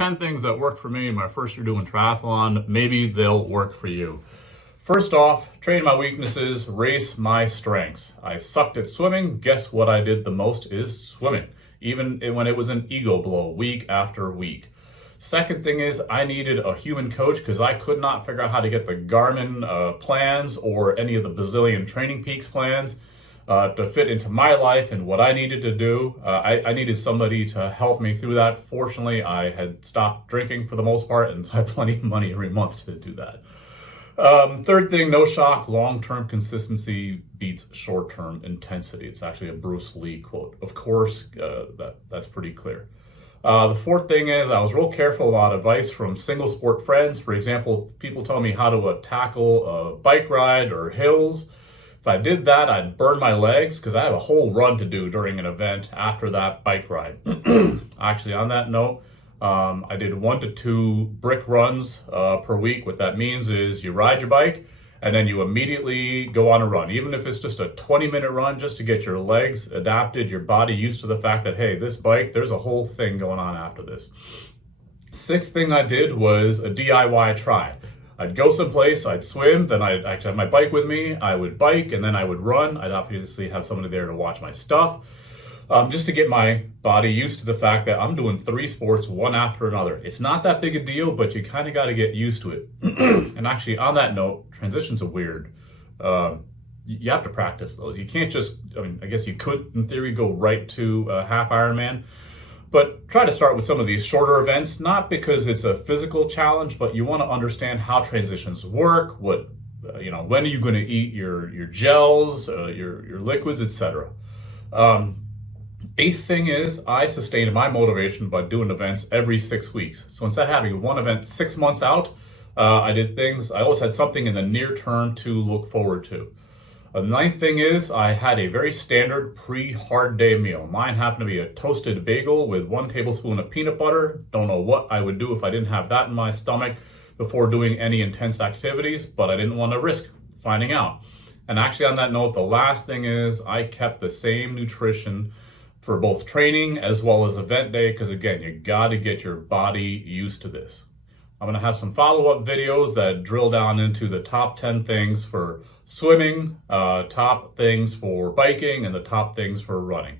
10 things that worked for me in my first year doing triathlon. Maybe they'll work for you. First off, train my weaknesses, race my strengths. I sucked at swimming. Guess what I did the most is swimming, even when it was an ego blow week after week. Second thing is I needed a human coach because I could not figure out how to get the Garmin plans or any of the bazillion Training Peaks plans to fit into my life and what I needed to do. I needed somebody to help me through that. Fortunately, I had stopped drinking for the most part, and so I had plenty of money every month to do that. Third thing, no shock, long-term consistency beats short-term intensity. It's actually a Bruce Lee quote. Of course, that's pretty clear. The fourth thing is I was real careful about advice from single sport friends. For example, people tell me how to tackle a bike ride or hills. If I did that, I'd burn my legs because I have a whole run to do during an event after that bike ride. Actually, on that note, I did 1 to 2 brick runs per week. What that means is you ride your bike and then you immediately go on a run, even if it's just a 20-minute run, just to get your legs adapted, your body used to the fact that, hey, this bike, there's a whole thing going on after this. Sixth thing I did was a DIY try. I'd go someplace, I'd swim, then I'd actually have my bike with me, I would bike, and then I would run. I'd obviously have somebody there to watch my stuff, just to get my body used to the fact that I'm doing 3 sports, one after another. It's not that big a deal, but you kind of got to get used to it. And actually, on that note, transitions are weird. You have to practice those. You can't just, I guess you could, in theory, go right to a half Ironman. But try to start with some of these shorter events, not because it's a physical challenge, but you want to understand how transitions work, when are you going to eat your gels, your liquids, etc. Eighth thing is I sustained my motivation by doing events every 6 weeks. So instead of having one event 6 months out, I did things, I always had something in the near term to look forward to. The ninth thing is I had a very standard pre-hard day meal. Mine happened to be a toasted bagel with 1 tablespoon of peanut butter. Don't know what I would do if I didn't have that in my stomach before doing any intense activities, but I didn't want to risk finding out. And actually, on that note, the last thing is I kept the same nutrition for both training as well as event day, because again, you got to get your body used to this. I'm going to have some follow-up videos that drill down into the top 10 things for swimming, top things for biking, and the top things for running.